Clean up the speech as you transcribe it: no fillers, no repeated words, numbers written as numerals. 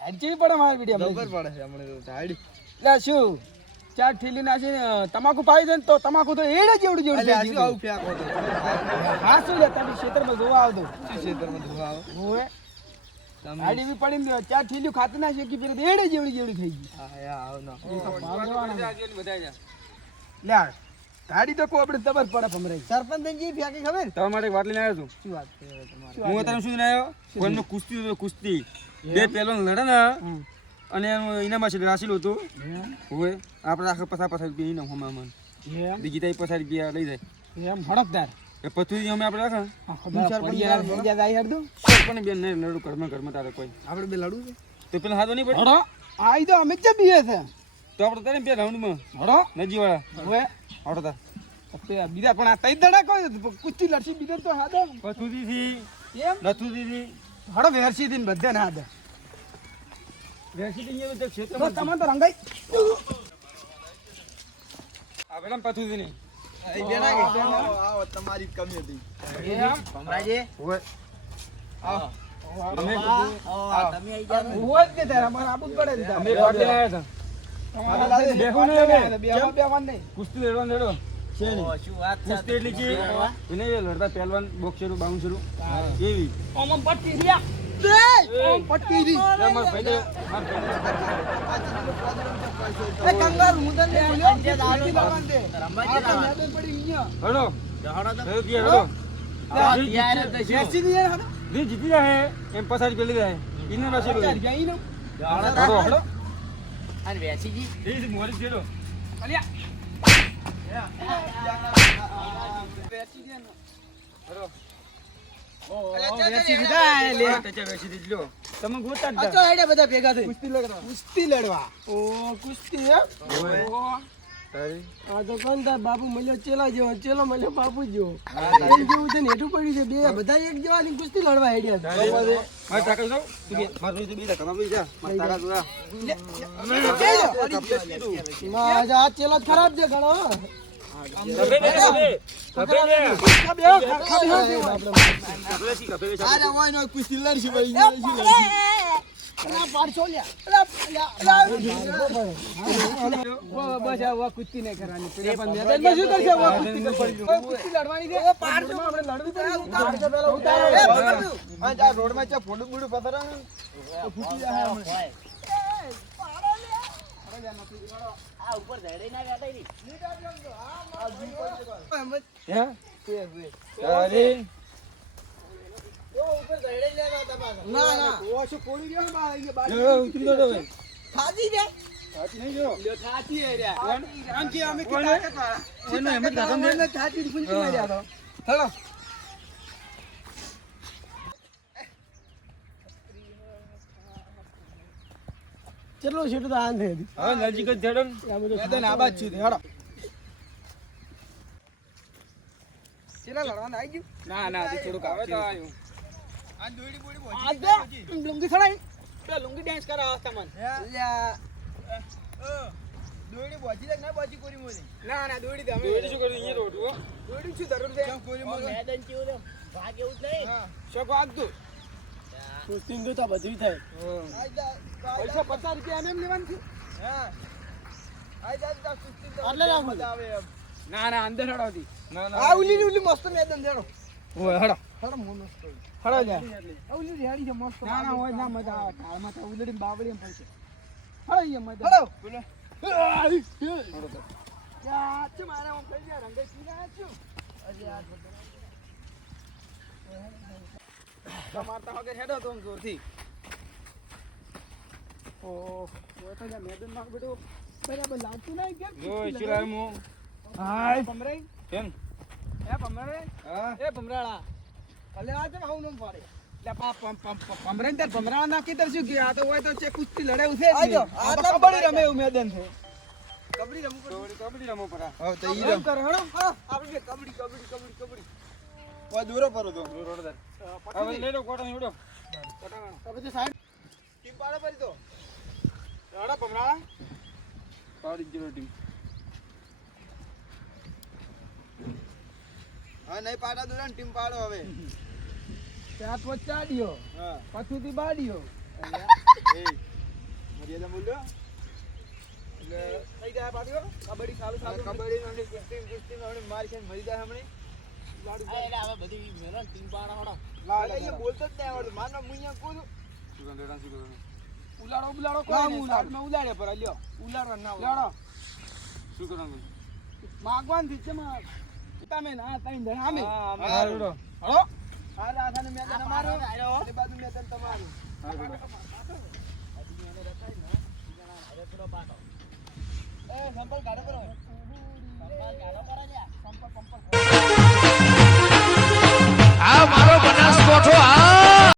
હાડી પડે મારા વિડિયો ખબર પડે છે હમણે તો હાડી લે શું ચાર ઠીલી નાસી તમાકુ પાઈ દે ને તો તમાકુ તો એડે જેવડી જેવડી અલ્યા શું આવું ફેંકો તો હા શું લે તમે ખેતરમાં જોવા આવતો શું ક્ષેત્રમાં ધોવા આવો હોવે તમે હાડી બી પડી ને ચાર ઠીલી ખાતી નાસી કે ફેર એડે જેવડી જેવડી થઈ ગઈ હા યા આવ ના લે ગાડી તો કો આપણે તબર પડે ભમરાઈ સરપંચ જી ફેંકી ખબર તમારા માટે એક વાત લઈને આવ્યો છું. શું વાત છે તમારે હું અત્યારે શું લઈને આવ્યો? કોઈનો કુસ્તી હતો, કુસ્તી. બે પહેલવાન લડે ને અને એનું ઇનામ છે રાશિલ હતું. હોય આપણે આખા પછા રૂપિયા ઇનામ હમણાં મને. બીજી તાઈ 50 રૂપિયા લઈ જાય. એમ ભડકદાર એ પથુરી અમે આપણે રાખે પણ બેન નહીં લડું ઘરમાં તારે કોઈ આપણે બે લડવું છે તો પેલા હાથો નહીં પડે હડો આઈ તો અમે જ બીએ છે તો આપણે તારે બે રાઉન્ડમાં હડો નજીવાળા હવે આવડો તાર બીજા પણ આ તઈ દડા કોઈ કુસ્તી લડસી બીજા તો હાદો પથુરીથી એમ નથુરીથી હડો વેરસી દીન બધે ના હાદે વેસી દઈએ તો ક્ષેત્ર બસ તમાર તો રંગાઈ આ પેલા પથુરી નહીં એ બે ના કે આવો તમારી કમી હતી એમ ભમરાજી હોય આવો અમે તમે આઈ જાવ હોય જ ને તારે અમારે આબુ જ પડે ને અમે એક વાત લઈને આવ્યા તમારે લાગે બેહું નહીં હવે. બેહવાન નહીં કુસ્તી લડવા લડો છે નહીં શું વાત કુસ્તી એટલી છે એને લડતા પહેલવાન બોક્સરો બાઉન્સરો એવી ઓમ પટ્ટી રહ્યા ઓમ પટ્ટી રી મારા ભાઈને એ કંગાર મુદન ને બોલ્યો કે દાડી લાવન દે મેદન પડી અહીંયા હડો જહડો તો થયો કે હડો વેરસી ની યાર જે જીતી જાય એમ પછાડી પેલી જાય ઇને રાશી લો હડો ગઈ ને હડો હડો અને વેસીજી એ મોરી જેડો અલ્યા વેરસી દે ને હડો વેરસી દીધા લે ટચા વેસી દીધો તમે ગોતા જ અચો આઈડિયા બધા ભેગા થઈ કુસ્તી લડવા ઓ કુસ્તી હે ઓ તારી આ તો કોણ તાર બાપુ મળ્યો ચેલા જેવો ચેલો મળ્યો બાપુ જેવો એક જેવું છે ને હેઠું પડ્યું છે બે બધા એક જેવા ની કુસ્તી લડવા આઈડિયા તારી માર ટાકલ દો તું બે માર રોઈ બીજા કમા બી જા માર તાકા જોયા માં આ ચેલા જ ખરાબ છે ઘણો કભે બે કભે કભે આલે ઓય નો કુસ્તી લડશી ભાઈ બસ આ કુસ્તી નહીં કરવાની પેલા પણ મેદાનમાં શું કરશે કુસ્તી લડવાની છે આપણે લડવી આ જા રોડ માં ચા ફોડું બુડું પથરા ફૂટી જાય આ ઉપર ધડે ના બેઠા ની હે તારી ના ના ઓ શું કોડી ગયો બા જો ઉતરી દો હવે ખાધી રે સાચી નહીં જો લ્યો થાતી હે રે આમ કે અમે કે કોને? તાકાત વાળા કોને હિંમત રાખો ને? થાતી ફૂંચી માર્યા તો હેલો ચલો છેટો તો આન થઈ હવે નજીક જ જડો ને મેદાન આબાદ છું હેડો ચેલા લડવાનું આવી ગયું ના ના હજી થોડુંક હવે તો આવ્યું આવ્યું આ દોડી બોડી આ દે લુંગી ખડાઈ બે લુંગી ડાન્સ કરાવ તમને દોડી બોજી લાગ ના બોજી કોરી મોની ના ના દોડી દે અમે દોડી શું કર્યું અહીંયા રોટવો દોડી છું જરૂર છે કોરી મોની મેદાન ચીવ દે ભાગ એવું જ નહીં હા શોક વાગતું કુસ્તી તો બધું થાય આઈ જા પૈસા 50 રૂપિયા એમ લેવાનું છે હા આઈ જા કુસ્તી તો આટલે રાખો. મજા આવે એમ ના ના અંદર હડાવતી ના આ ઉલી મસ્ત મેદાન જાણો ઓય હડો હડો મોનસ્તો હડો લે આ ઉલી રેડી છે મસ્ત ના ના હોય ના મજા આવે કાળમાં તો ઉલડી બાવળી એમ પડશે હડો અહીંયા મજા હડો બોલે યા છે મારે આમ કહી દે રંગે કીના છું અરે યાર તમારતા વગર હેડો તો આમ જોરથી ઓ તો જા મેદાન માં બેઠો બરાબર લાગતું નહીં કેમ જો ચિરાય મો હાય ભમરાઈ કેમ એ ભમરાઈ હા એ ભમરાળા ભલે આ કેમ આવું નામ પાડે લે ભમરાઈ તાર ભમરાળા નાખી તાર શું કે આ તો હોય તો છે કુસ્તી લડાયું છે આજો, આ તો આ કબડ્ડી રમે એવું મેદાન છે કબડી રમવું કબડ્ડી રમો પરા હા તો ઈ રમ રમ કરો હળો હા આપણે બે કબડી ઓ દૂરો પરો તો રોડ દર હવે લઈ લો કોટા હેડો તો પછી સાઈડ ટીમ પાડો પરી તો રડો ભમરાળા પાડી જીરો ટીમ હા નહીં પાડા દૂરા ટીમ પાડો હવે ત્યાં તો ચાડ્યો હા પછીથી બાડ્યો મર્યાદા બોલ્યો એટલે થઈ જાય પાછો કબડ્ડી ચાલુ ચાલુ કબડ્ડી નોની કુસ્તી નોની માર ખાઈને મરી જાય હમણે લાડુ એ બોલતો જ નહીં આવડતું મારનો મુઈયા કૂદું ઉલાડો ઉલાડો ના, કોઈ ઉલાડ. નહીં ઉલાડે પર લ્યો ઉલાડવા ના લાડો શું કરવાનું માગવાન થી છે માં તમે ના ત્રણ જણા અમે હા, અમે હળો હળો. હળો આ રાધાને મેં તને મારું એ બાજુ મેં તને તમારું એ સંપલ ગાડો કરો સંપલ ગાડો કરો લ્યા સંપલ